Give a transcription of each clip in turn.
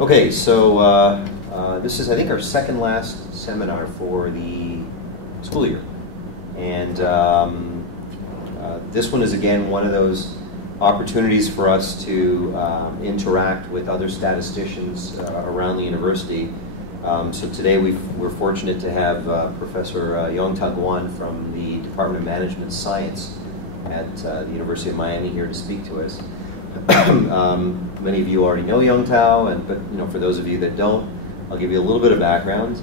Okay, so this is, I think, our second last seminar for the school year. And this one is, again, one of those opportunities for us to interact with other statisticians around the university. So today we're fortunate to have Professor Yongtao Guan from the Department of Management Science at the University of Miami here to speak to us. Many of you already know Yongtao, but for those of you that don't, I'll give you a little bit of background.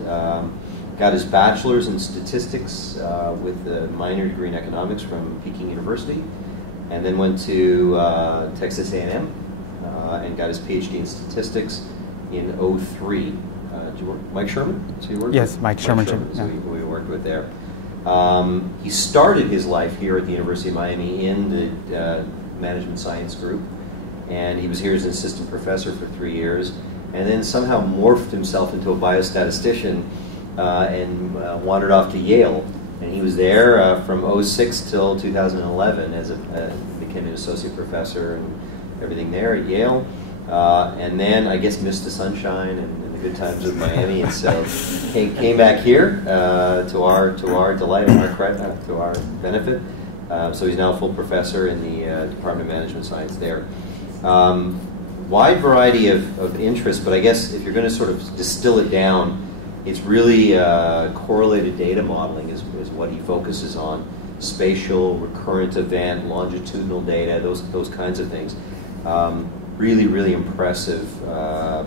Got his bachelor's in statistics with a minor degree in economics from Peking University, and then went to Texas A&M and got his PhD in statistics in '03. Did you work? Mike Sherman? So you worked yes, with? Mike Sherman. So we worked with there. He started his life here at the University of Miami in the management science group, and he was here as an assistant professor for 3 years, and then somehow morphed himself into a biostatistician and wandered off to Yale. And he was there from '06 till 2011 as became an associate professor and everything there at Yale. And then I guess missed the sunshine and the good times of Miami, and so came back here to our delight and to our benefit. So he's now a full professor in the Department of Management Science there. Wide variety of interests, but I guess if you're going to sort of distill it down, it's really correlated data modeling is what he focuses on. Spatial, recurrent event, longitudinal data, those kinds of things. Really, really impressive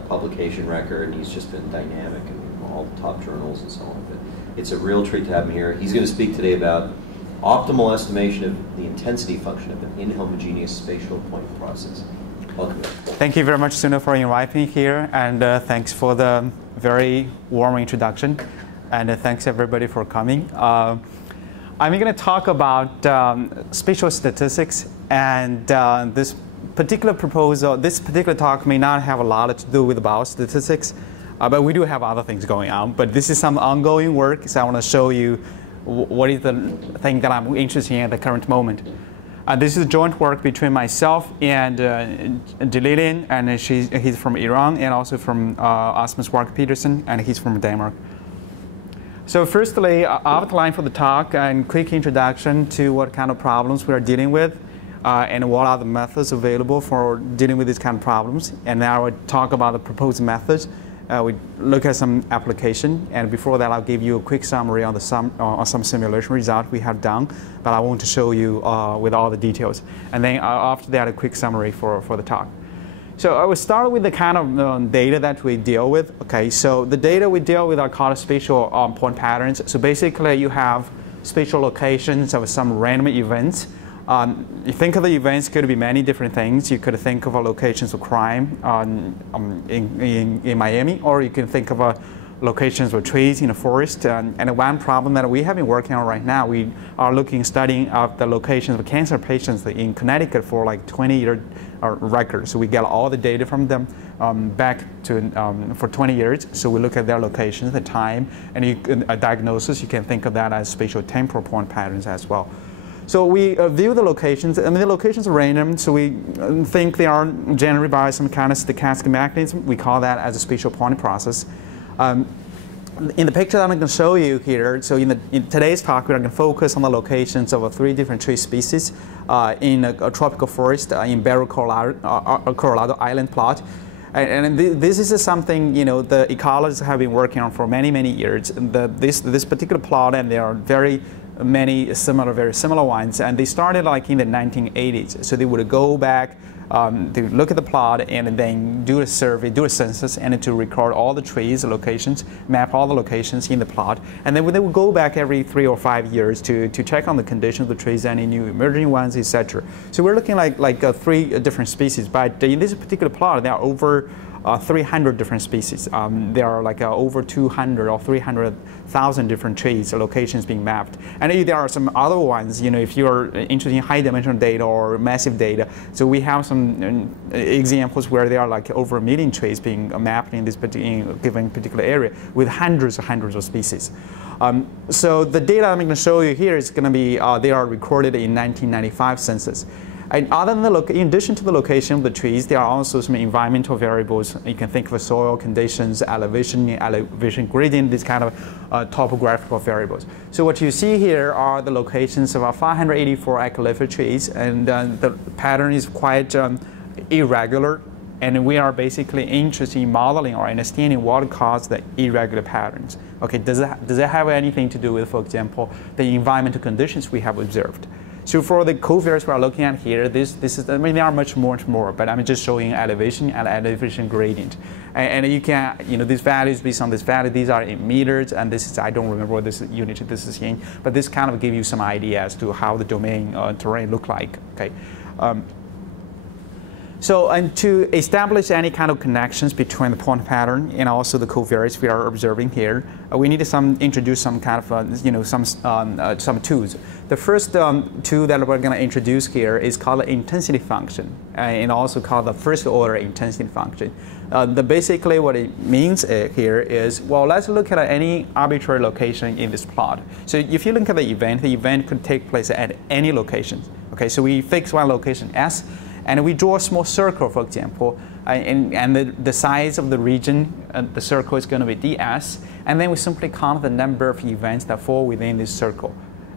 publication record, and he's just been dynamic in all the top journals and so on. But it's a real treat to have him here. He's going to speak today about optimal estimation of the intensity function of an inhomogeneous spatial point process. Welcome. Thank you very much, Suna, for inviting me here, and thanks for the very warm introduction, and thanks everybody for coming. I'm going to talk about spatial statistics, and this particular talk may not have a lot to do with biostatistics, but we do have other things going on. But this is some ongoing work, so I want to show you what is the thing that I'm interested in at the current moment. This is joint work between myself and Delilin, and he's from Iran, and also from Asmus Wark Peterson, and he's from Denmark. So firstly, outline for the talk and quick introduction to what kind of problems we are dealing with, and what are the methods available for dealing with these kind of problems. And now I will talk about the proposed methods. We look at some application, and before that I'll give you a quick summary on some simulation results we have done, but I want to show you with all the details. And then after that, a quick summary for the talk. So I will start with the kind of data that we deal with. Okay, so the data we deal with are called spatial point patterns. So basically you have spatial locations of some random events. You think of the events could be many different things. You could think of locations of crime in Miami, or you can think of locations of trees in a forest. And one problem that we have been working on right now, we are studying the locations of cancer patients in Connecticut for like 20-year records. So we get all the data from them back to for 20 years. So we look at their locations, the time, and a diagnosis. You can think of that as spatial temporal point patterns as well. So we view the locations, and the locations are random, so we think they are generated by some kind of stochastic mechanism. We call that as a spatial point process. In the picture that I'm going to show you here, so in today's talk, we're going to focus on the locations of 3 different tree species in a tropical forest in Barrow, Colorado island plot. And this is something the ecologists have been working on for many, many years. This particular plot, and there are very very similar ones, and they started like in the 1980s. So they would go back, they would look at the plot, and then do a survey, do a census, and to record all the trees, locations, map all the locations in the plot, and then they would go back every 3 or 5 years to check on the condition of the trees, any new emerging ones, etc. So we're looking like 3 different species, but in this particular plot, there are over 300 different species. There are like over 200 or 300,000 different trees locations being mapped. And there are some other ones, if you're interested in high dimensional data or massive data. So we have some examples where there are like over 1 million trees being mapped in this given particular area with hundreds of species. So the data I'm going to show you here is going to be, they are recorded in 1995 census. And other than in addition to the location of the trees, there are also some environmental variables. You can think of soil conditions, elevation gradient, these kind of topographical variables. So what you see here are the locations of our 584 echolithic trees, and the pattern is quite irregular. And we are basically interested in modeling or understanding what caused the irregular patterns. Okay, does it have anything to do with, for example, the environmental conditions we have observed? So for the covariates we are looking at here, this is, I mean, there are much more, but I'm just showing elevation and elevation gradient. And you can, these values, based on this value, these are in meters, and this is, I don't remember what this unit this is in, but this kind of give you some idea as to how the domain terrain look like, okay? So, and to establish any kind of connections between the point pattern and also the covariates we are observing here, we need to introduce some kind of, some tools. The first tool that we're going to introduce here is called the intensity function, and also called the first order intensity function. Basically what it means here is, well, let's look at any arbitrary location in this plot. So if you look at the event could take place at any location. Okay, so we fix one location S, and we draw a small circle, for example, and the size of the region, the circle is going to be ds, and then we simply count the number of events that fall within this circle.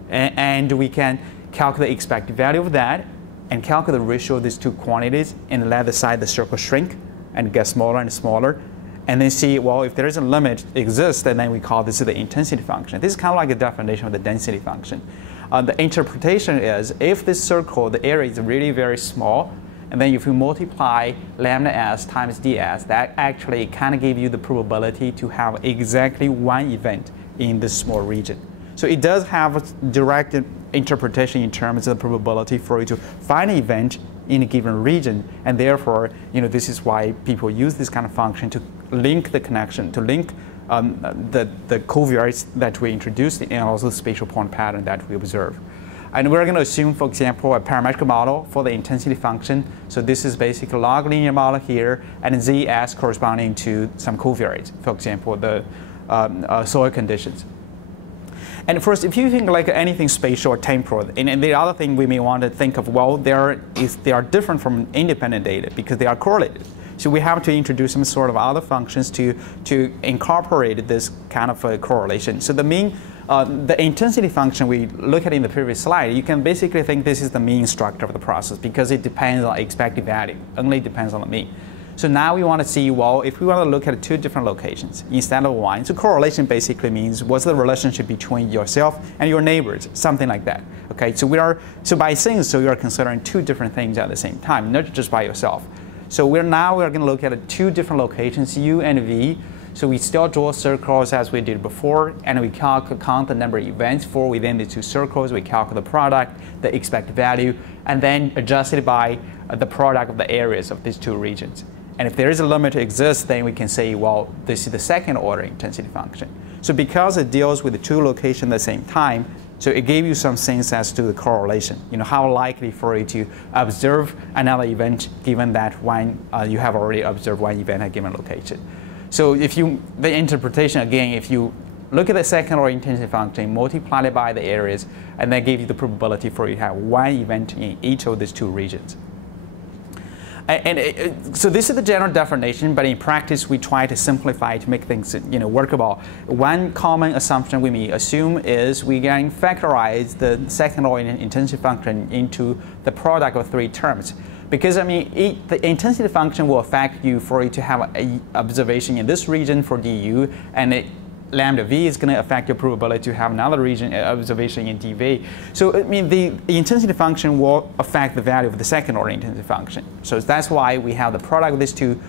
And we can calculate the expected value of that, and calculate the ratio of these two quantities, and let the size of the circle shrink and get smaller and smaller, and then see, well, if there is a limit exists, then we call this the intensity function. This is kind of like a definition of the density function. The interpretation is, if this circle, the area is really very small, and then if you multiply lambda s times ds, that actually kind of give you the probability to have exactly one event in this small region. So it does have a direct interpretation in terms of the probability for you to find an event in a given region, and therefore, this is why people use this kind of function to link the connection, to link the covariates that we introduced and also the spatial point pattern that we observe. And we're going to assume, for example, a parametric model for the intensity function. So this is basically a log linear model here, and zs corresponding to some covariates, for example, the soil conditions. And first, if you think like anything spatial or temporal, and the other thing we may want to think of, well, they are different from independent data because they are correlated. So we have to introduce some sort of other functions to incorporate this kind of a correlation. So the intensity function we look at in the previous slide, you can basically think this is the mean structure of the process because it depends on expected value, only depends on the mean. So now we want to see, well, if we want to look at two different locations instead of one, so correlation basically means what's the relationship between yourself and your neighbors, something like that. Okay, so by saying so, you are considering two different things at the same time, not just by yourself. So we're going to look at two different locations, U and V. So we still draw circles as we did before, and we count the number of events for within the two circles. We calculate the product, the expected value, and then adjust it by the product of the areas of these two regions. And if there is a limit to exist, then we can say, well, this is the second order intensity function. So because it deals with the two locations at the same time, so it gave you some sense as to the correlation, how likely for you to observe another event given that you have already observed one event at a given location. So the interpretation again, if you look at the second order intensity function, multiply it by the areas, and that gives you the probability for you to have one event in each of these two regions. So this is the general definition, but in practice we try to simplify to make things workable. One common assumption we may assume is we can factorize the second order intensity function into the product of three terms. Because the intensity function will affect you for you to have an observation in this region for du, and lambda v is going to affect your probability to have another region observation in dv. So the intensity function will affect the value of the second order intensity function. So that's why we have the product of these two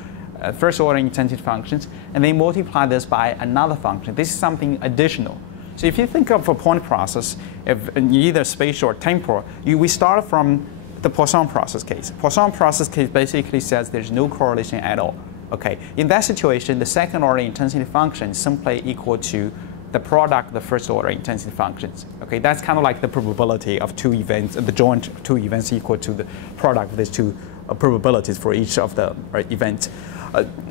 first order intensity functions, and they multiply this by another function. This is something additional. So if you think of a point process, if either spatial or temporal, we start from the Poisson process case. Poisson process case basically says there's no correlation at all. Okay, in that situation, the second order intensity function is simply equal to the product of the first order intensity functions. Okay, that's kind of like the probability of two events, the joint of two events equal to the product of these two probabilities for each of the events.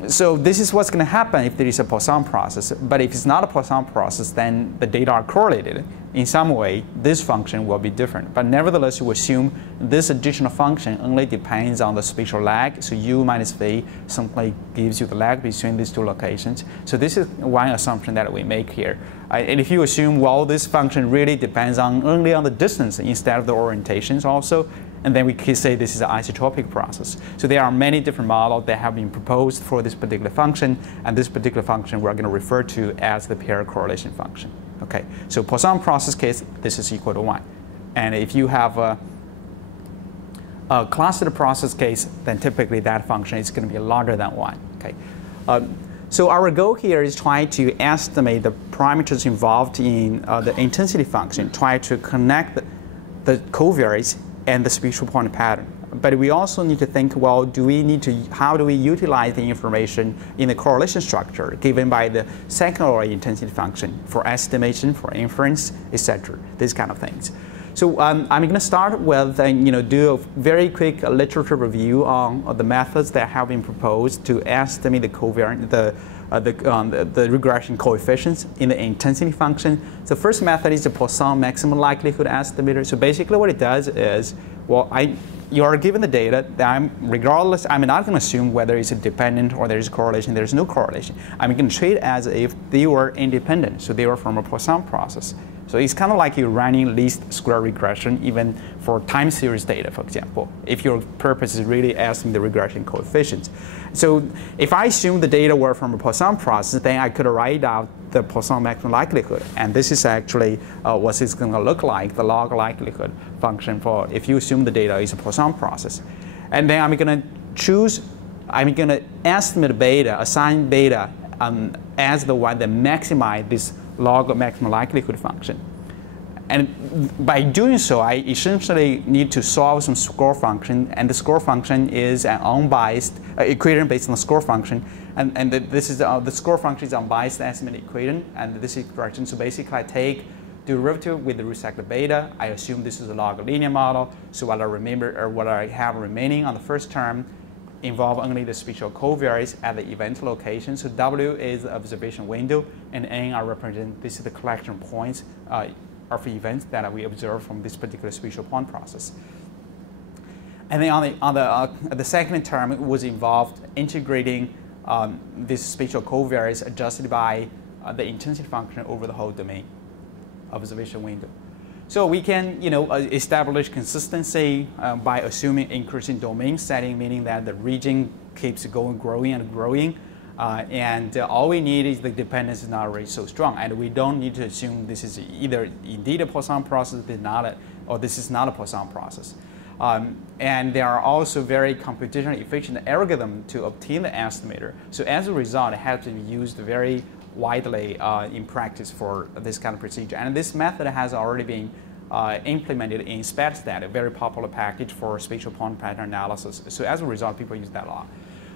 So this is what's going to happen if there is a Poisson process. But if it's not a Poisson process, then the data are correlated. in some way, this function will be different. But nevertheless, you assume this additional function only depends on the spatial lag. So u minus v simply gives you the lag between these two locations. So this is one assumption that we make here. And if you assume, well, this function really depends only on the distance instead of the orientations also, and then we can say this is an isotropic process. So there are many different models that have been proposed for this particular function, and this particular function we're going to refer to as the pair correlation function. Okay, so Poisson process case, this is equal to 1. And if you have a clustered process case, then typically that function is going to be larger than 1. Okay. So our goal here is trying to estimate the parameters involved in the intensity function, try to connect the covariates and the spatial point pattern. But we also need to think, well, how do we utilize the information in the correlation structure given by the second-order intensity function for estimation, for inference, etc., these kind of things. So I'm going to start with, do a very quick literature review on the methods that have been proposed to estimate the covariant, the regression coefficients in the intensity function. The first method is the Poisson maximum likelihood estimator. So basically what it does is, well, you are given the data that I'm not going to assume whether it's dependent or there is a correlation. There's no correlation. I'm going to treat it as if they were independent. So they were from a Poisson process. So it's kind of like you're running least square regression even for time series data, for example, if your purpose is really estimating the regression coefficients. So if I assume the data were from a Poisson process, then I could write out the Poisson maximum likelihood. And this is actually what it's going to look like, the log likelihood function for if you assume the data is a Poisson process. And then I'm going to estimate beta, assign beta as the one that maximizes this log maximum likelihood function. And by doing so, I essentially need to solve some score function, and the score function is an unbiased equation based on the score function, and this is the score function is unbiased estimate equation, and this expression. So basically, I take derivative with the respect to beta. I assume this is a log linear model. So what I have remaining on the first term involve only the spatial covariates at the event location. So W is the observation window, and N I represent this is the collection points of events that we observe from this particular spatial point process. And then on the second term, it was involved integrating this spatial covariates adjusted by the intensity function over the whole domain observation window. So we can, establish consistency by assuming increasing domain setting, meaning that the region keeps growing and growing, and all we need is the dependence is not really so strong, and we don't need to assume this is either indeed a Poisson process, or this is not a Poisson process. And there are also very computationally efficient algorithms to obtain the estimator. So as a result, it has to be used very widely in practice for this kind of procedure. And this method has already been implemented in Spatial, a very popular package for spatial point pattern analysis. So as a result, people use that a lot.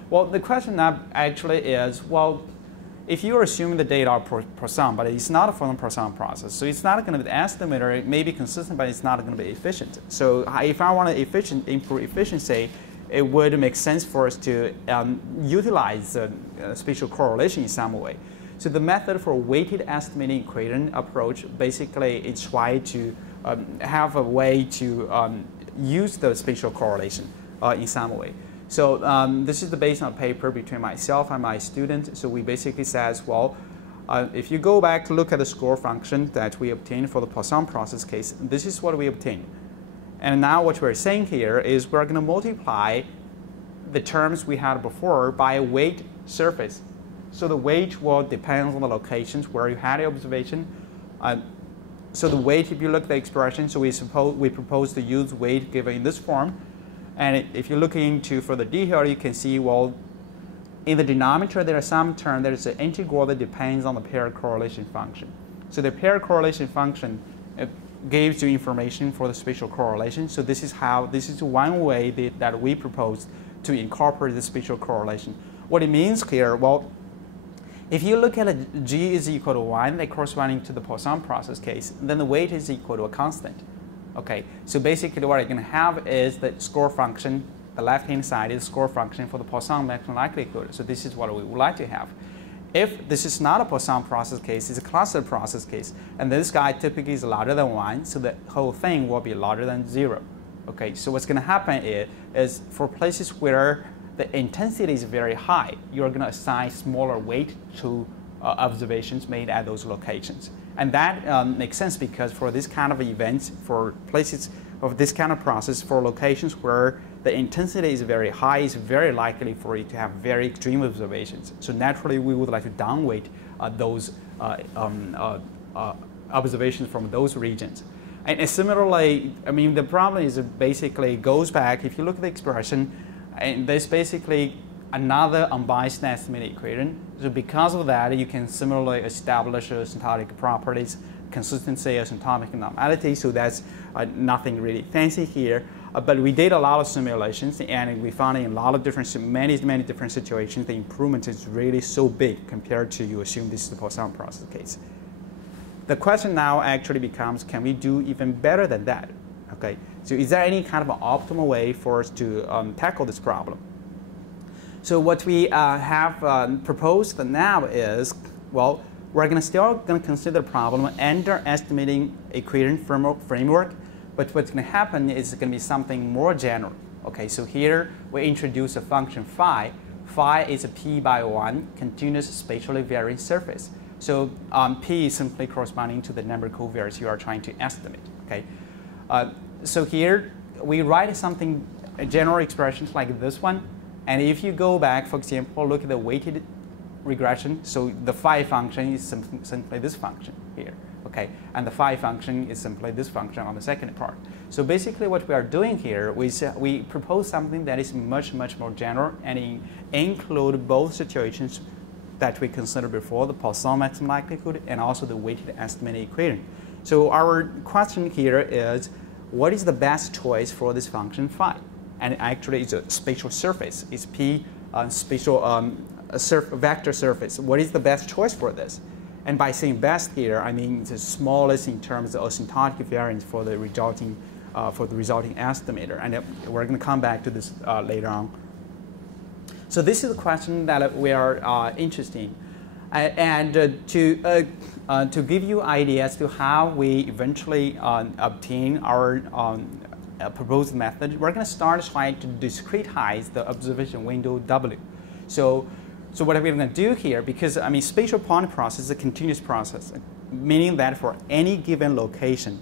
Well, the question now actually is, well, if you're assuming the data are Poisson, but it's not a full Poisson process, so it's not going to be the estimator. It may be consistent, but it's not going to be efficient. So if I want to improve efficiency, it would make sense for us to utilize spatial correlation in some way. So the method for weighted estimating equation approach basically is try to have a way to use the spatial correlation in some way. So this is based on a paper between myself and my student. So we basically says, well, if you go back to look at the score function that we obtained for the Poisson process case, this is what we obtained. And now what we're saying here is we're going to multiply the terms we had before by a weight surface. So the weight will depend on the locations where you had the observation. So the weight, if you look at the expression, so we propose to use weight given in this form. And if you're looking into further detail, you can see, well, in the denominator, there are some term that is an integral that depends on the pair correlation function. So the pair correlation function gives you information for the spatial correlation. So this is one way that we propose to incorporate the spatial correlation. What it means here, well, if you look at a G is equal to 1, that corresponding to the Poisson process case, then the weight is equal to a constant. Okay, so basically what you're going to have is the score function. The left-hand side is score function for the Poisson maximum likelihood. So this is what we would like to have. If this is not a Poisson process case, it's a cluster process case, and this guy typically is larger than 1, so the whole thing will be larger than 0. Okay, so what's going to happen is for places where the intensity is very high, you're going to assign smaller weight to observations made at those locations. And that makes sense because for this kind of events, for places of this kind of process, for locations where the intensity is very high, it's very likely for you to have very extreme observations. So naturally, we would like to downweight those observations from those regions. And similarly, I mean, the problem is it basically goes back, if you look at the expression, and there's basically another unbiased estimated equation. So because of that, you can similarly establish asymptotic properties, consistency, asymptotic normality. So that's nothing really fancy here. But we did a lot of simulations, and we found in a lot of different, many different situations, the improvement is really so big compared to you assume this is the Poisson process case. The question now actually becomes, can we do even better than that? Okay, so is there any kind of an optimal way for us to tackle this problem? So what we have proposed now is, well, we're still going to consider the problem underestimating equation framework, but what's going to happen is going to be something more general. Okay, so here we introduce a function phi. Phi is a p/1 continuous spatially varying surface. So p is simply corresponding to the number of covariates you are trying to estimate. Okay, so here we write something, general expressions like this one. And if you go back, for example, look at the weighted regression. So the phi function is simply this function here. Okay, and the phi function is simply this function on the second part. So basically what we are doing here, we propose something that is much more general and include both situations that we considered before, the Poisson maximum likelihood and also the weighted estimated equation. So our question here is, what is the best choice for this function phi? And actually it's a spatial surface. It's p spatial vector surface. What is the best choice for this? And by saying best here, I mean it's the smallest in terms of asymptotic variance for the resulting estimator. And we're going to come back to this later on. So this is a question that we are interested in. And to give you ideas to how we eventually obtain our proposed method, we're going to start trying to discretize the observation window W. So what we're going to do here, because I mean spatial point process is a continuous process, meaning that for any given location,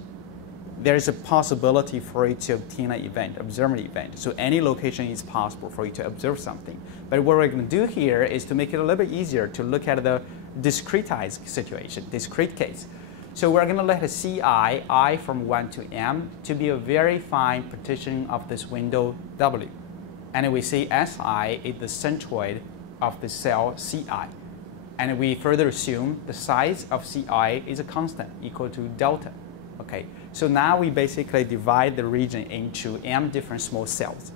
there is a possibility for you to obtain an event, observe an event. So any location is possible for you to observe something. But what we're going to do here is to make it a little bit easier to look at the discretized situation, discrete case. So we're going to let Ci, I from 1 to m, to be a very fine partition of this window W. And we see Si is the centroid of the cell Ci. And we further assume the size of Ci is a constant equal to delta. Okay, so now we basically divide the region into m different small cells.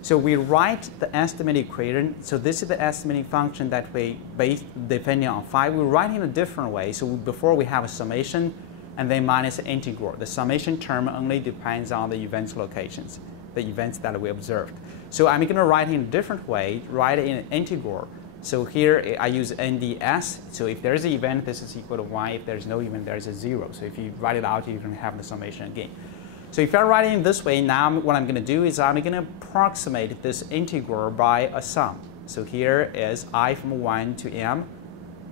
So we write the estimated equation. So this is the estimating function that we base depending on phi. We write in a different way. So before we have a summation and then minus the integral. The summation term only depends on the events locations, the events that we observed. So I'm going to write in a different way, write it in an integral. So here I use NDS. So if there's an event, this is equal to 1. If there's no event, there's a 0. So if you write it out, you can have the summation again. So if I write it in this way, now what I'm going to do is I'm going to approximate this integral by a sum. So here is I from 1 to m,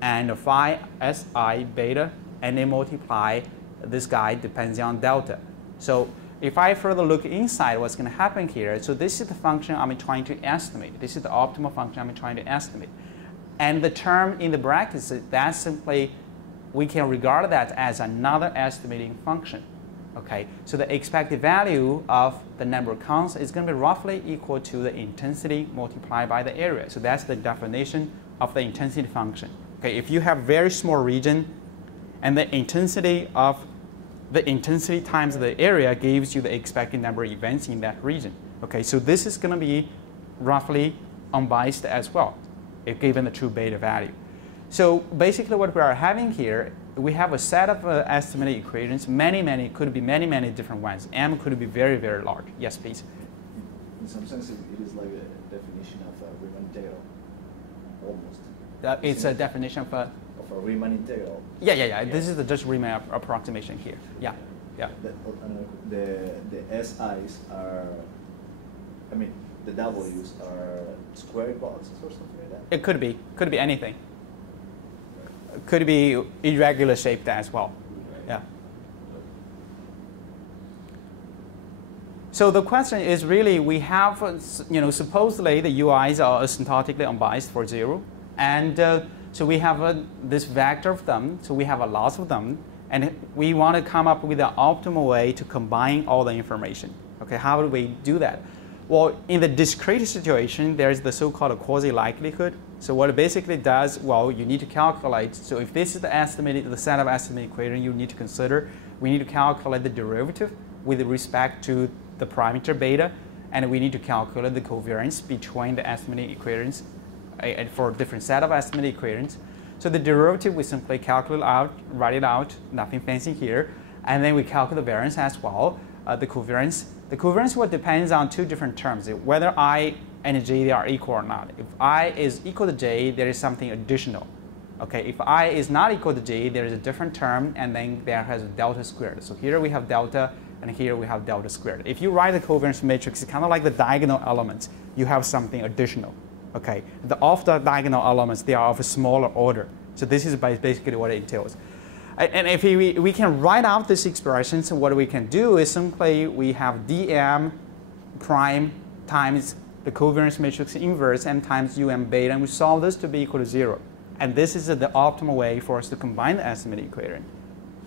and phi Si beta, and then multiply this guy depends on delta. So if I further look inside, what's going to happen here, so this is the function I'm trying to estimate. This is the optimal function I'm trying to estimate. And the term in the brackets, that's simply, we can regard that as another estimating function. Okay, so the expected value of the number of counts is going to be roughly equal to the intensity multiplied by the area. So that's the definition of the intensity function. Okay, if you have very small region and the intensity times the area gives you the expected number of events in that region. Okay, so this is going to be roughly unbiased as well, if given the true beta value. So basically what we are having here, we have a set of estimated equations, could be many different ones. M could be very large. Yes, please. In some sense, it is like a definition of a Riemann tail, almost. It's a definition of a Riemann integral. Yeah. This is just Riemann approximation here. Yeah. The SIs are, I mean, the W's are square boxes or something like that? It could be anything. It could be irregular shaped as well. Yeah. So the question is really, we have, supposedly the UIs are asymptotically unbiased for 0. And so we have this vector of them, so we have a lot of them. And we want to come up with an optimal way to combine all the information. Okay, how do we do that? Well, in the discrete situation, there's the so-called quasi-likelihood. So what it basically does, well, you need to calculate. So if this is the set of estimated equations you need to consider, we need to calculate the derivative with respect to the parameter beta, and we need to calculate the covariance between the estimated equations for different set of estimated equations. So the derivative we simply calculate out, write it out, nothing fancy here, and then we calculate the variance as well, the covariance. The covariance will depends on two different terms, whether I and j they are equal or not. If I is equal to j, there is something additional. Okay, if I is not equal to j, there is a different term, and then there has delta squared. So here we have delta, and here we have delta squared. If you write the covariance matrix, it's kind of like the diagonal elements. You have something additional. Okay, of the diagonal elements, they are of a smaller order. So this is basically what it entails. And if we can write out this expression, so what we can do is simply we have dm prime times the covariance matrix inverse m times um beta, and we solve this to be equal to 0. And this is the optimal way for us to combine the estimated equation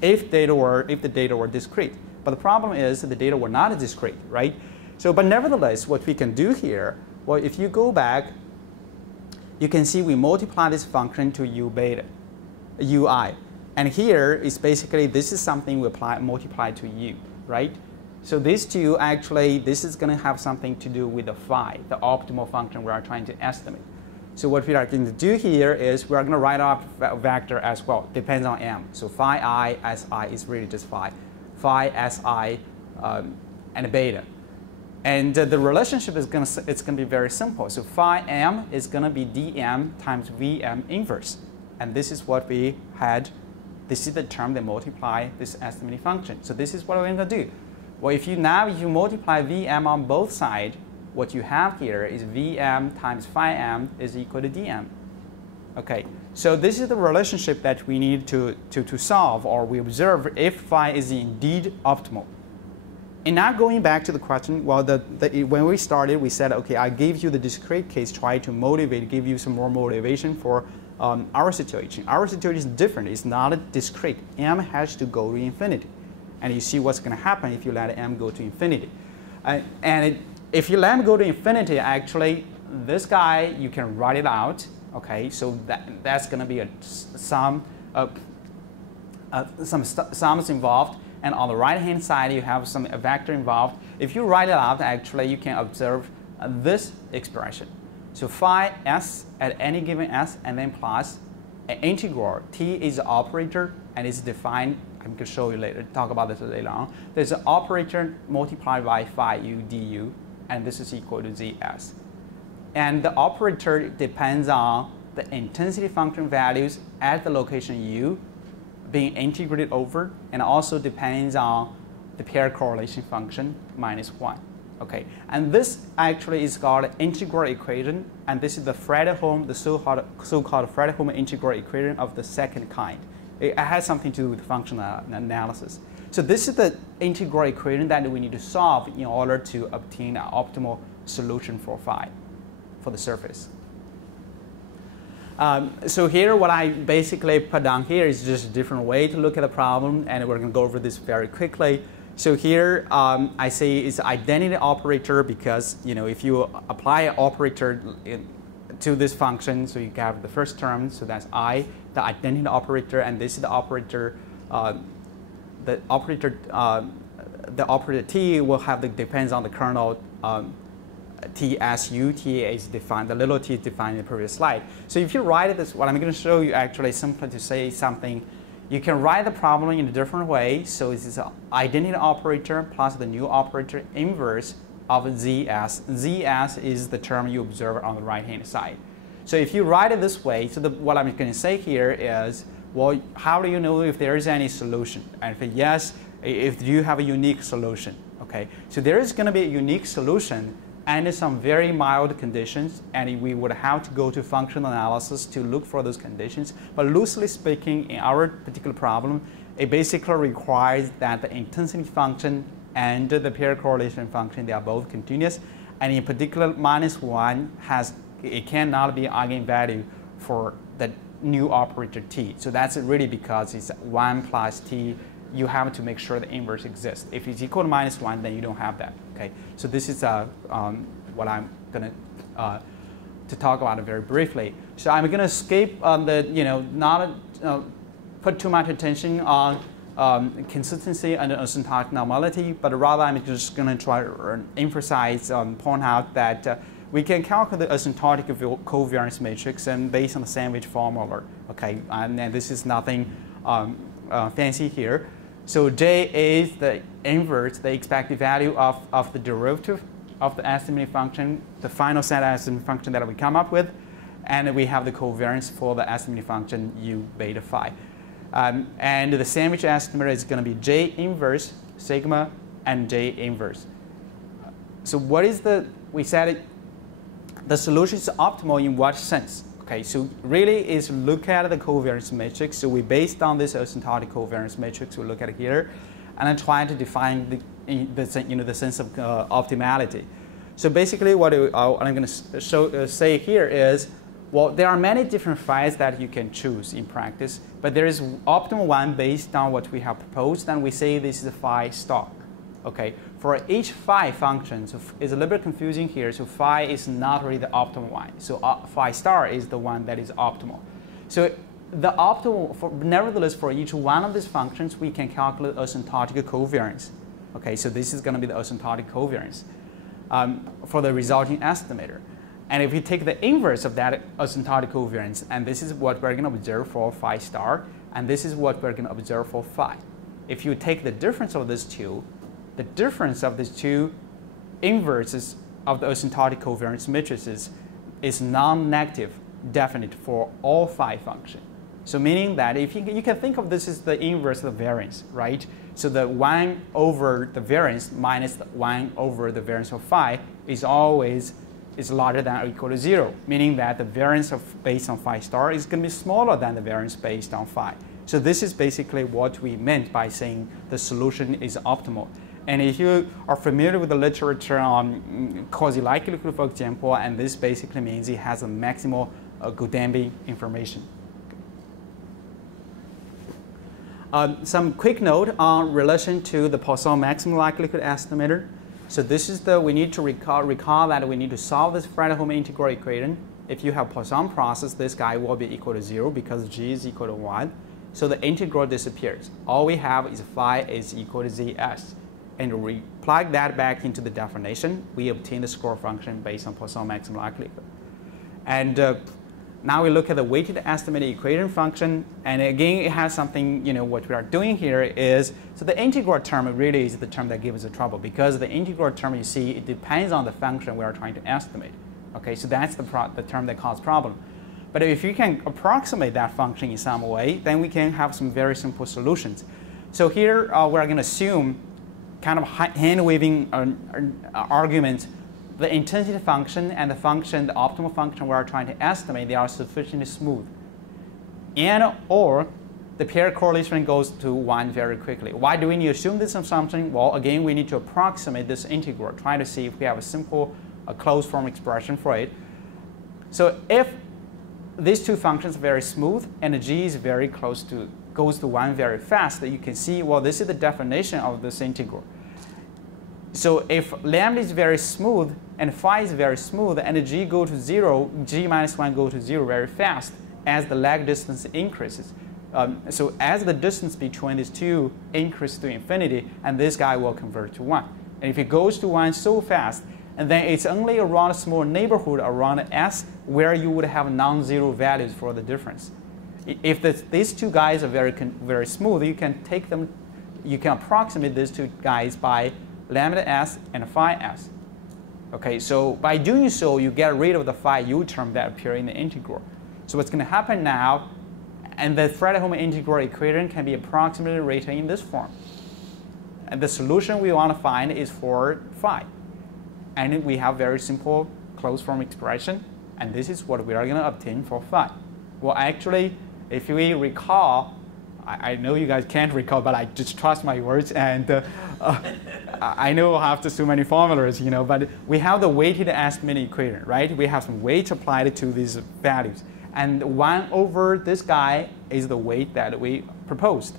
if the data were discrete. But the problem is that the data were not discrete, right? So, but nevertheless, what we can do here, well, if you go back, you can see we multiply this function to ui. And here is basically, this is something we multiply to u, right? So these two, actually, this is going to have something to do with the phi, the optimal function we are trying to estimate. So what we are going to do here is we are going to write off a vector as well, depends on m. So phi I si is really just phi si and beta. And the relationship is going to be very simple. So phi m is going to be dm times vm inverse. And this is what we had. This is the term that multiply this estimating function. So this is what we're going to do. Well, if you multiply vm on both sides, what you have here is vm times phi m is equal to dm. Okay, so this is the relationship that we need to solve, or we observe if phi is indeed optimal. And now going back to the question, well, when we started, we said, okay, I gave you the discrete case, try to motivate, give you some more motivation for our situation. Our situation is different. It's not a discrete. M has to go to infinity. And you see what's going to happen if you let M go to infinity. If you let M go to infinity, actually, this guy, you can write it out. Okay, so that's going to be some sums involved. And on the right-hand side, you have a vector involved. If you write it out, actually, you can observe this expression. So phi s at any given s, and then plus an integral. T is the operator, and it's defined. I'm going to show you later, talk about this later on. There's an operator multiplied by phi u du, and this is equal to zs. And the operator depends on the intensity function values at the location u being integrated over, and also depends on the pair correlation function -1. Okay, and this actually is called integral equation, and this is the Fredholm, the so-called Fredholm integral equation of the second kind. It has something to do with functional analysis. So this is the integral equation that we need to solve in order to obtain an optimal solution for phi, for the surface. So here, what I basically put down here is just a different way to look at the problem, and we're going to go over this very quickly. So here, I say it's identity operator because, if you apply an operator to this function, so you have the first term, so that's I, the identity operator, and this is the operator. The operator T will have depends on the kernel. TSU, T is defined, the little t is defined in the previous slide. So if you write this, what I'm going to show you actually simply to say something, you can write the problem in a different way. So this is an identity operator plus the new operator inverse of ZS. ZS is the term you observe on the right-hand side. So if you write it this way, so what I'm going to say here is, well, how do you know if there is any solution? And if yes, if you have a unique solution, okay? So there is going to be a unique solution under some very mild conditions, and we would have to go to functional analysis to look for those conditions. But loosely speaking, in our particular problem, it basically requires that the intensity function and the pair correlation function, they are both continuous. And in particular, -1 it cannot be an eigenvalue for the new operator t. So that's really because it's 1 plus t. You have to make sure the inverse exists. If it's equal to -1, then you don't have that. Okay. So this is what I'm going to talk about very briefly. So I'm going to skip not put too much attention on consistency and asymptotic normality, but rather I'm just going to try to emphasize, point out that we can calculate the asymptotic covariance matrix and based on the sandwich formula. Okay, and this is nothing fancy here. So J is the inverse, the expected value of the derivative of the estimated function, the final set estimated function that we come up with, and we have the covariance for the estimated function u beta phi. And the sandwich estimate is going to be J inverse, sigma, and J inverse. So what is we said the solution is optimal in what sense? Okay, so really is look at the covariance matrix. So we based on this asymptotic covariance matrix, we look at it here, and then try to define the sense of optimality. So basically, what I'm going to say here is, well, there are many different phis that you can choose in practice, but there is optimal one based on what we have proposed, and we say this is a phi star. Okay, for each phi function, so it's a little bit confusing here. So phi is not really the optimal one. So phi star is the one that is optimal. So the optimal, nevertheless, for each one of these functions, we can calculate asymptotic covariance. Okay, so this is going to be the asymptotic covariance for the resulting estimator. And if we take the inverse of that asymptotic covariance, and this is what we're going to observe for phi star, and this is what we're going to observe for phi. If you take the difference of these two, the difference of these two inverses of the asymptotic covariance matrices is non-negative definite for all phi function. So meaning that if you can think of this as the inverse of the variance, right? So the 1 over the variance minus the 1 over the variance of phi is always larger than or equal to 0, meaning that the variance based on phi star is going to be smaller than the variance based on phi. So this is basically what we meant by saying the solution is optimal. And if you are familiar with the literature on quasi-likelihood, for example, and this basically means it has a maximal Godambi information. Some quick note on relation to the Poisson maximum likelihood estimator. So this is we need to recall that we need to solve this Fredholm integral equation. If you have Poisson process, this guy will be equal to 0 because g is equal to 1. So the integral disappears. All we have is phi is equal to zs. And we plug that back into the definition. We obtain the score function based on Poisson maximum likelihood. And now we look at the weighted estimated equation function. And again, it has something, what we are doing here is, so the integral term really is the term that gives us trouble because the integral term, you see, it depends on the function we are trying to estimate. Okay, so that's the term that causes problem. But if you can approximate that function in some way, then we can have some very simple solutions. So here we're going to assume kind of hand-waving argument, the intensity function and the optimal function we are trying to estimate, they are sufficiently smooth. And or the pair correlation goes to 1 very quickly. Why do we need to assume this assumption? Well, again, we need to approximate this integral, try to see if we have a simple closed form expression for it. So if these two functions are very smooth and the g is very close to, goes to 1 very fast, that you can see, well, this is the definition of this integral. So if lambda is very smooth and phi is very smooth and the g go to 0, g minus 1 go to 0 very fast as the lag distance increases. So as the distance between these two increases to infinity, and this guy will convert to 1. And if it goes to 1 so fast, and then it's only around a small neighborhood around S where you would have non-zero values for the difference. If these two guys are very smooth, you can take them, you can approximate these two guys by lambda s and phi s. Okay, so by doing so, you get rid of the phi u term that appear in the integral. So what's going to happen now, and the Fredholm integral equation can be approximately written in this form. And the solution we want to find is for phi. And we have very simple closed form expression, and this is what we are going to obtain for phi. Well, actually, if we recall, I know you guys can't recall, but I just trust my words, and I know I have to so many formulas, you know, but we have the weighted estimate equation, right? We have some weight applied to these values, and 1 over this guy is the weight that we proposed.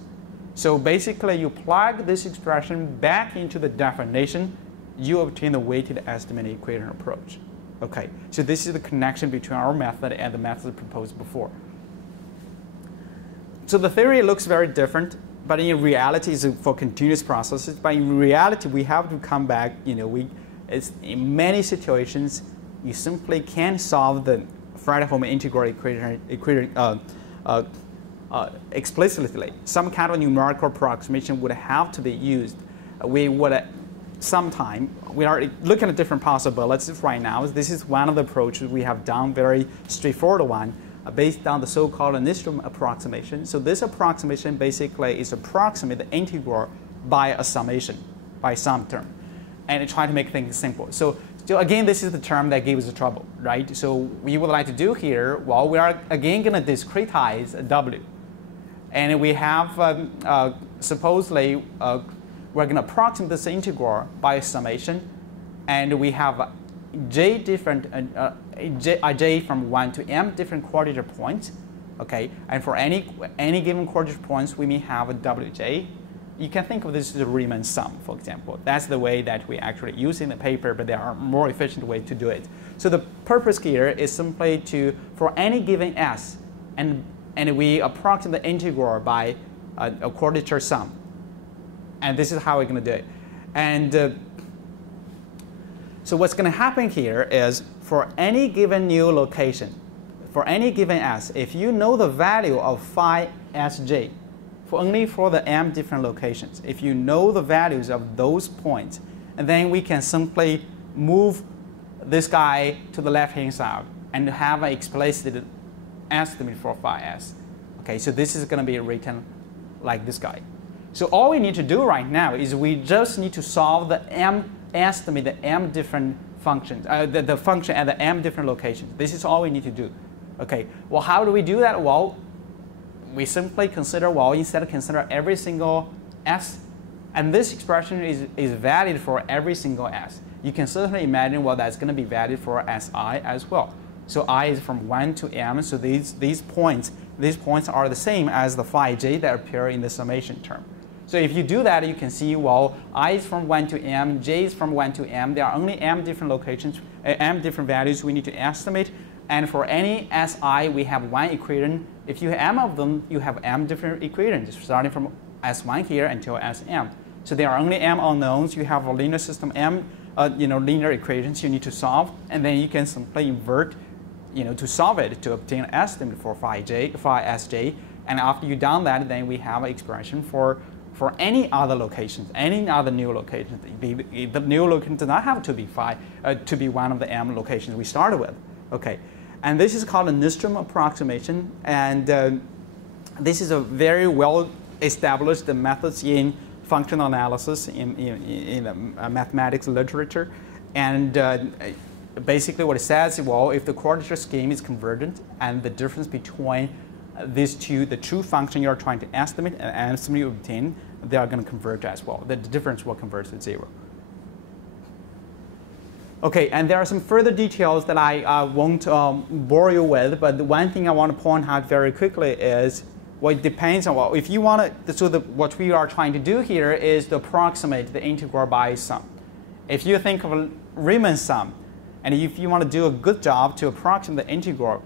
So basically, you plug this expression back into the definition, you obtain the weighted estimate equation approach. Okay, so this is the connection between our method and the method proposed before. So the theory looks very different, but in reality it's for continuous processes. But in reality, we have to come back, you know, it's in many situations, you simply can't solve the Fredholm integral equation explicitly. Some kind of numerical approximation would have to be used. We would sometime, we are looking at different possibilities right now. This is one of the approaches we have done, very straightforward one, based on the so-called Nystrom approximation. So this approximation basically is approximate the integral by a summation, by some term, and try to make things simple. So again, this is the term that gives us trouble, right? So we would like to do here, well, we are again going to discretize W. And we have, supposedly, we're going to approximate this integral by a summation, and we have j different, j from 1 to m different quadrature points, okay? And for any given quadrature points, we may have a wj. You can think of this as a Riemann sum, for example. That's the way that we actually use in the paper, but there are more efficient ways to do it. So the purpose here is simply to, for any given s, and we approximate the integral by a quadrature sum. And this is how we're going to do it. And so what's going to happen here is for any given new location, for any given s, if you know the value of phi sj, only for the m different locations, if you know the values of those points, and then we can simply move this guy to the left-hand side and have an explicit estimate for phi s. Okay, so this is going to be written like this guy. So all we need to do right now is we just need to solve the m, estimate the m different functions, the function at the m different locations. This is all we need to do. Okay, well, how do we do that? Well, we simply consider, well, instead consider every single s, and this expression is valid for every single s. You can certainly imagine, well, that's going to be valid for si as well. So I is from 1 to m, so these points are the same as the phi j that appear in the summation term. So if you do that, you can see, well, I is from 1 to m, j is from 1 to m. There are only m different locations, m different values we need to estimate. And for any si, we have one equation. If you have m of them, you have m different equations, starting from s1 here until sm. So there are only m unknowns. You have a linear system m, linear equations you need to solve, and then you can simply invert, to solve it to obtain an estimate for phi sj. And after you've done that, then we have an expression for any other locations, any other new locations. The new location does not have to be to be one of the m locations we started with. Okay, and this is called a Nystrom approximation, and this is a very well established methods in functional analysis in mathematics literature. And basically what it says, well, if the quadrature scheme is convergent and the difference between these two, the true function you're trying to estimate and estimate you obtain, they are going to converge as well. The difference will converge to 0. Okay, and there are some further details that I won't bore you with, but the one thing I want to point out very quickly is, well, it depends on what, if you want to, so what we are trying to do here is to approximate the integral by sum. If you think of a Riemann sum, and if you want to do a good job to approximate the integral,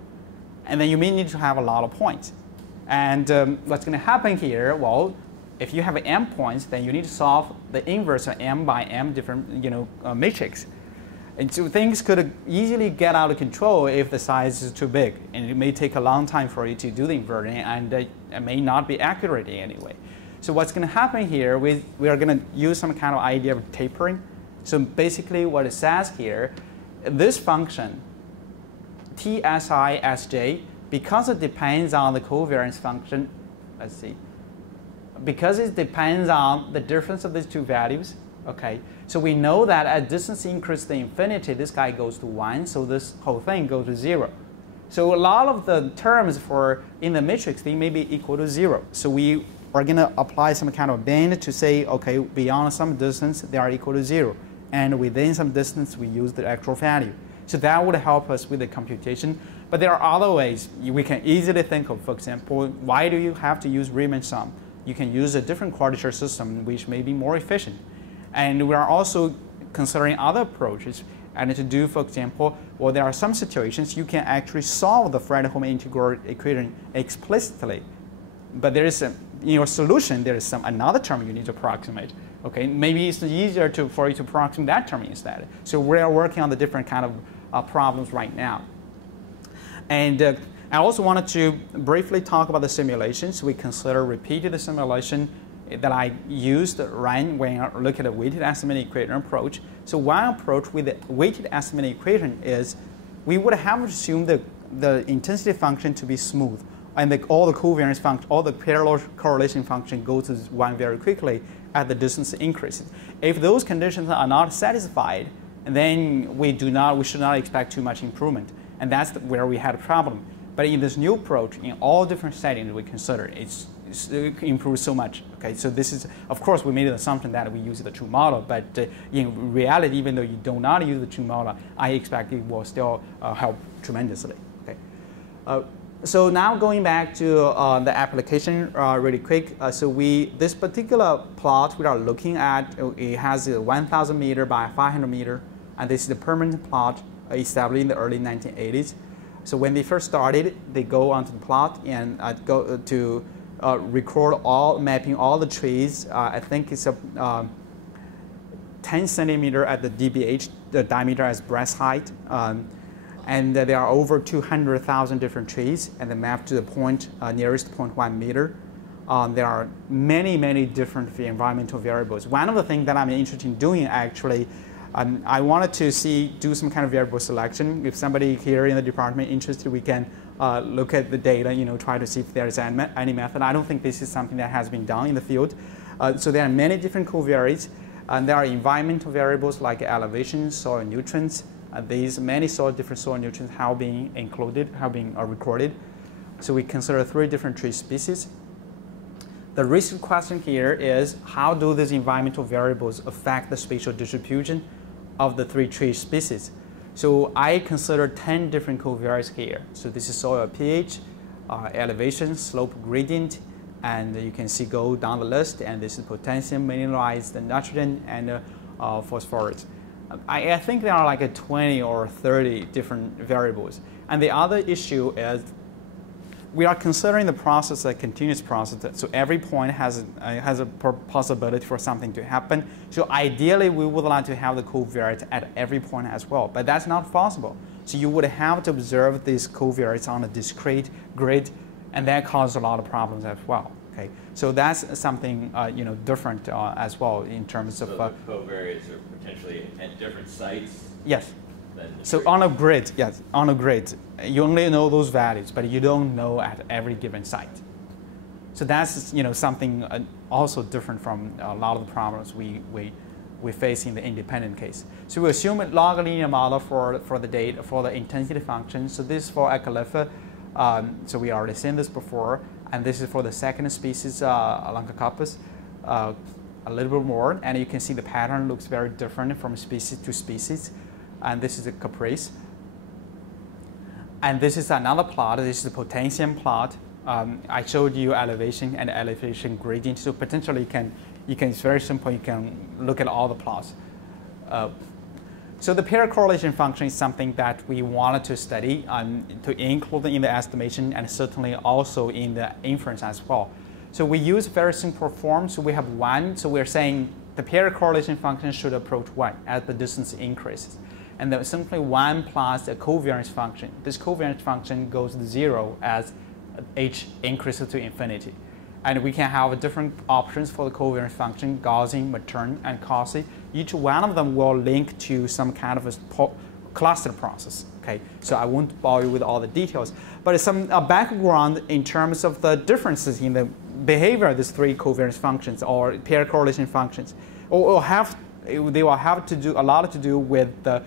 and then you may need to have a lot of points. And what's going to happen here, well, if you have m points, then you need to solve the inverse of m by m different matrix. And so things could easily get out of control if the size is too big. And it may take a long time for you to do the inverting, and it may not be accurate anyway. So what's going to happen here, we are going to use some kind of idea of tapering. So basically what it says here, this function, TSI, because it depends on the covariance function, let's see, because it depends on the difference of these two values, okay, so we know that as distance increases to infinity, this guy goes to 1, so this whole thing goes to 0. So a lot of the terms in the matrix, they may be equal to 0. So we are going to apply some kind of band to say, okay, beyond some distance, they are equal to 0. And within some distance, we use the actual value. So that would help us with the computation. But there are other ways we can easily think of. For example, why do you have to use Riemann sum? You can use a different quadrature system, which may be more efficient. And we are also considering other approaches. And to do, for example, well, there are some situations you can actually solve the Fredholm integral equation explicitly. But there is in your solution, there is another term you need to approximate. Okay, maybe it's easier for you to approximate that term instead. So we are working on the different kind of problems right now. And I also wanted to briefly talk about the simulations. We consider repeated simulation that I used when I look at a weighted estimate equation approach. So one approach with the weighted estimate equation is we would have to assume the intensity function to be smooth, and all the covariance function, all the parallel correlation function goes to 1 very quickly as the distance increases. If those conditions are not satisfied, then we should not expect too much improvement, and that's where we had a problem. But in this new approach, in all different settings we consider, it improves so much. Okay, so this is, of course, we made an assumption that we use the true model, but in reality, even though you do not use the true model, I expect it will still help tremendously. Okay. So now going back to the application really quick. So this particular plot we are looking at, it has a 1,000 meter by 500 meter, and this is the permanent plot established in the early 1980s. So when they first started, they go onto the plot and go to record mapping all the trees. I think it's a 10 centimeter at the DBH, the diameter as breast height. And there are over 200,000 different trees, and they map to the point nearest 0.1 meter. There are many, many different environmental variables. One of the things that I'm interested in doing actually, I wanted to do some kind of variable selection. If somebody here in the department interested, we can look at the data, try to see if there's any method. I don't think this is something that has been done in the field. So there are many different covariates. And there are environmental variables like elevation, soil nutrients. These many different soil nutrients have been recorded. So we consider 3 different tree species. The recent question here is, how do these environmental variables affect the spatial distribution of the 3 tree species? So I consider 10 different covariates here. So this is soil pH, elevation, slope gradient, and you can see go down the list, and this is potassium, mineralized nitrogen, and phosphorus. I think there are like 20 or 30 different variables. And the other issue is we are considering the process a continuous process. So every point has a possibility for something to happen. So ideally, we would like to have the covariate at every point as well. But that's not possible. So you would have to observe these covariates on a discrete grid, and that causes a lot of problems as well. Okay, so that's something different as well in terms of. So the covariates are potentially at different sites. Yes. So on a grid, yes, on a grid, you only know those values, but you don't know at every given site. So that's something also different from a lot of the problems we face in the independent case. So we assume a log linear model for the data for the intensity function. So this is for Echolipha. So we already seen this before, and this is for the second species, Alancocoppus, a little bit more, and you can see the pattern looks very different from species to species. And this is a caprice. And this is another plot. This is the potassium plot. I showed you elevation and elevation gradient. So potentially it's very simple. You can look at all the plots. So the pair correlation function is something that we wanted to study to include in the estimation and certainly also in the inference as well. So we use very simple form. So we have 1. So we're saying the pair correlation function should approach 1 as the distance increases. And then simply 1 plus a covariance function. This covariance function goes to 0 as h increases to infinity. And we can have different options for the covariance function, Gaussian, Matern, and Cauchy. each one of them will link to some kind of a cluster process. Okay, so I won't bore you with all the details, but some background in terms of the differences in the behavior of these three covariance functions or pair correlation functions, they will have to do a lot to do with the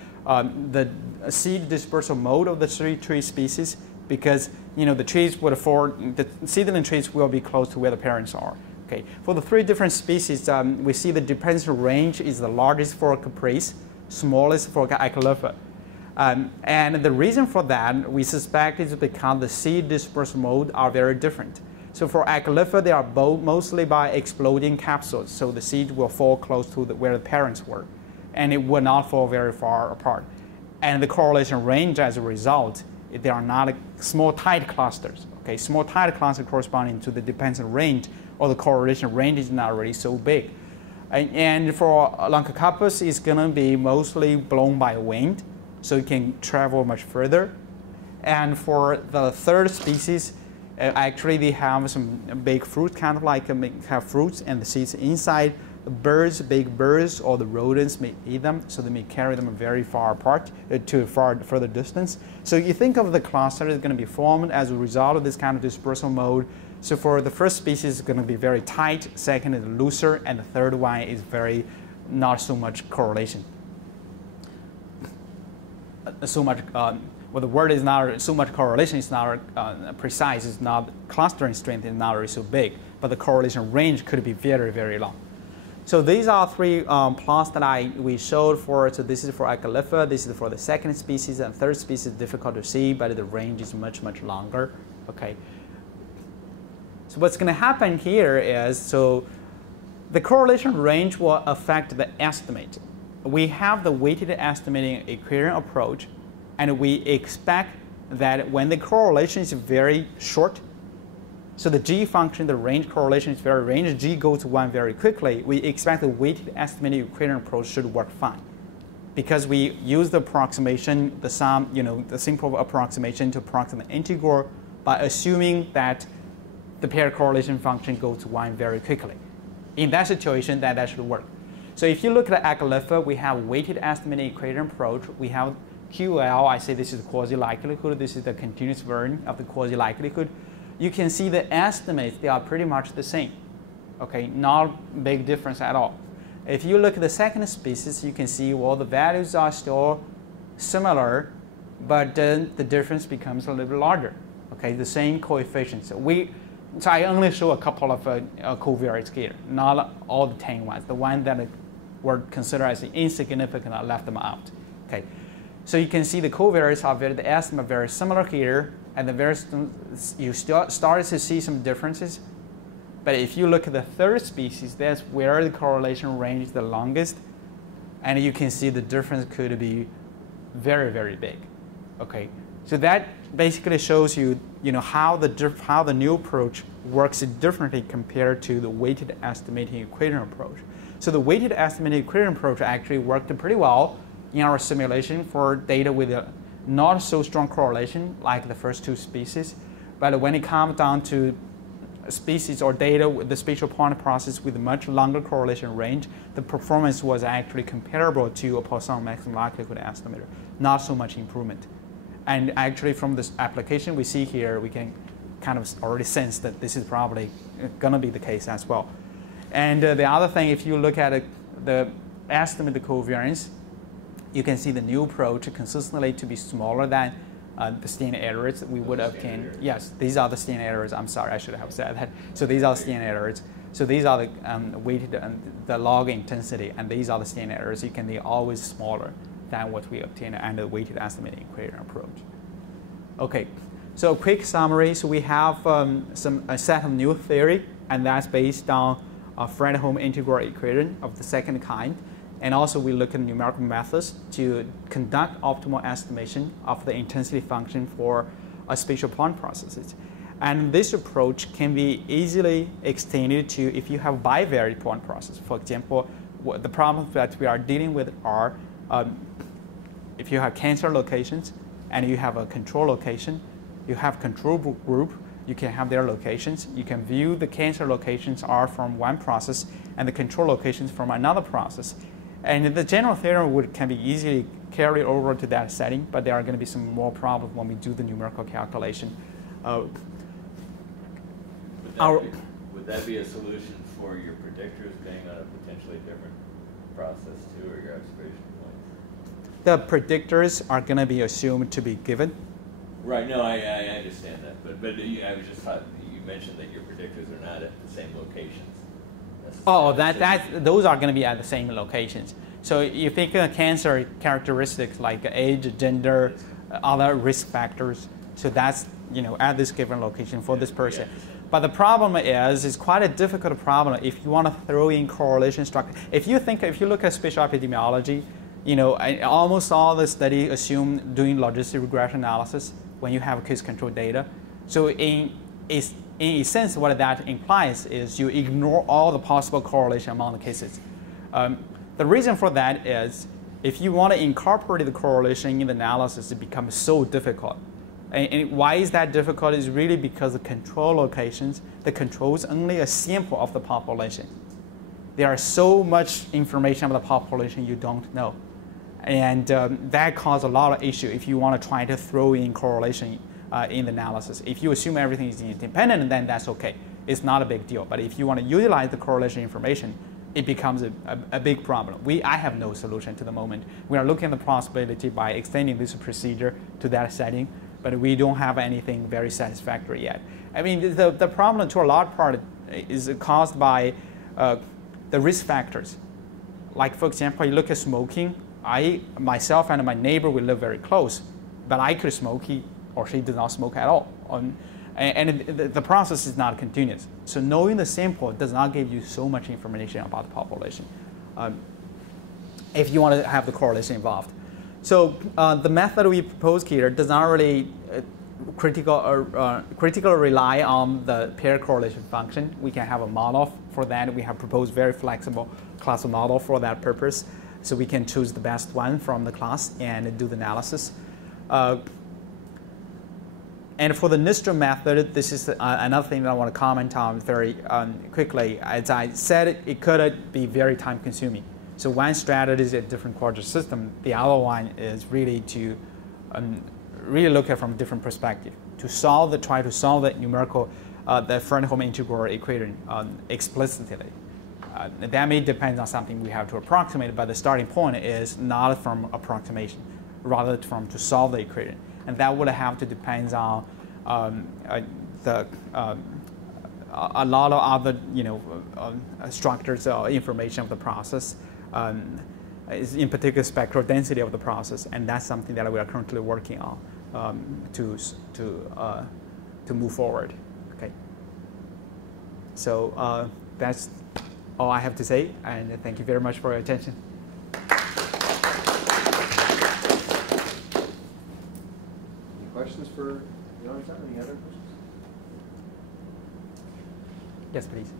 seed dispersal mode of the three tree species, because the trees would afford the seedling trees will be close to where the parents are. Okay, for the three different species, we see the dependence range is the largest for caprice, smallest for Echinophylla. And the reason for that, we suspect, is because the seed dispersal mode are very different. So for Echinophylla, they are mostly by exploding capsules, so the seed will fall close to where the parents were, and it will not fall very far apart. And the correlation range, as a result, they are not small tight clusters. Okay, small tight clusters corresponding to the dependence range, or the correlation range is not really so big. And for Leucocarpus, it's going to be mostly blown by wind, so it can travel much further. And for the third species, actually they have some big fruit, kind of like have fruits and the seeds inside. The birds, big birds, or the rodents may eat them, so they may carry them very far apart to further distance. So you think of the cluster is going to be formed as a result of this kind of dispersal mode. So for the first species, it's going to be very tight, second is looser, and the third one is very not so much correlation. Well, the word is not so much correlation, it's not precise, it's not clustering strength is not really so big, but the correlation range could be very, very long. So these are three plots that we showed for, so this is for Echinophylla, this is for the second species, and third species is difficult to see, but the range is much, much longer. Okay. So what's going to happen here is, so the correlation range will affect the estimate. We have the weighted estimating equation approach, and we expect that when the correlation is very short, so the G function, the range correlation is very range, G goes to 1 very quickly, we expect the weighted estimating equation approach should work fine. Because we use the approximation, the sum, the simple approximation to approximate the integral by assuming that the pair correlation function goes to 1 very quickly. In that situation, that should work. So if you look at Echinophylla, we have weighted estimating equation approach. We have QL, I say this is the quasi-likelihood, this is the continuous version of the quasi-likelihood. You can see the estimates, they are pretty much the same. Okay, not big difference at all. If you look at the second species, you can see, well, the values are still similar, but then the difference becomes a little bit larger. Okay, the same coefficients. So I only show a couple of covariates here, not all the 10 ones. The ones that were considered as insignificant, I left them out. Okay, so you can see the covariates are the estimate very similar here, and you still started to see some differences. But if you look at the third species, that's where the correlation range is the longest, and you can see the difference could be very, very big. Okay, so that basically shows you, how the new approach works differently compared to the weighted estimating equation approach. So the weighted estimating equation approach actually worked pretty well in our simulation for data with a not so strong correlation like the first two species. But when it comes down to species or data with the spatial point process with a much longer correlation range, the performance was actually comparable to a Poisson maximum likelihood estimator, not so much improvement. And actually from this application we see here, we can kind of already sense that this is probably going to be the case as well. And the other thing, if you look at the estimate of covariance, you can see the new approach consistently to be smaller than the standard errors that we would obtain. Yes, these are the standard errors. I'm sorry, I should have said that. So these are the standard errors. So these are the weighted, the log intensity, and these are the standard errors. You can be always smaller than what we obtain under the weighted estimating equation approach. Okay, so a quick summary. So we have a set of new theory, and that's based on a Fredholm integral equation of the second kind. And also we look at numerical methods to conduct optimal estimation of the intensity function for spatial point processes. And this approach can be easily extended to if you have bivariate point process. For example, the problems that we are dealing with are if you have cancer locations and you have a control location, you have control group, you can have their locations. You can view the cancer locations are from one process and the control locations from another process. And the general theorem can be easily carried over to that setting, but there are going to be some more problems when we do the numerical calculation. Would that be a solution for your predictors being on a potentially different process too, or your observation points? The predictors are going to be assumed to be given. Right. No, I understand that, but I was just thought you mentioned that your predictors are not at the same locations. Oh, those are going to be at the same locations. So you think of cancer characteristics like age, gender, other risk factors. So that's at this given location for this person. Yeah. But the problem is, it's quite a difficult problem if you want to throw in correlation structure. If you look at spatial epidemiology, almost all the studies assume doing logistic regression analysis when you have case control data. So in a sense, what that implies is you ignore all the possible correlation among the cases. The reason for that is if you want to incorporate the correlation in the analysis, it becomes so difficult. And why is that difficult is really because the control locations, the controls only a sample of the population. There is so much information about the population you don't know. And that causes a lot of issue if you want to try to throw in correlation in the analysis. If you assume everything is independent, then that's okay. It's not a big deal. But if you want to utilize the correlation information, it becomes a big problem. I have no solution to the moment. We are looking at the possibility by extending this procedure to that setting, but we don't have anything very satisfactory yet. I mean, the problem to a large part is caused by the risk factors. Like, for example, you look at smoking. Myself and my neighbor, we live very close, but I could smoke, he or she does not smoke at all. And the process is not continuous. So knowing the sample does not give you so much information about the population if you want to have the correlation involved. So the method we propose here does not really critically rely on the pair correlation function. We can have a model for that. We have proposed very flexible class model for that purpose. So we can choose the best one from the class and do the analysis. And for the Nystrom method, this is another thing that I want to comment on very quickly. As I said, it could be very time consuming. So one strategy is a different quadrant system. The other one is really to really look at it from a different perspective, to try to solve the numerical, the Fredholm integral equation explicitly. That may depend on something we have to approximate, but the starting point is not from approximation, rather from to solve the equation. And that would have to depend on a lot of other structures or information of the process, in particular spectral density of the process, and that's something that we are currently working on to move forward. Okay. So that's all I have to say, and thank you very much for your attention. Any questions for Yongtao? Any other questions? Yes, please.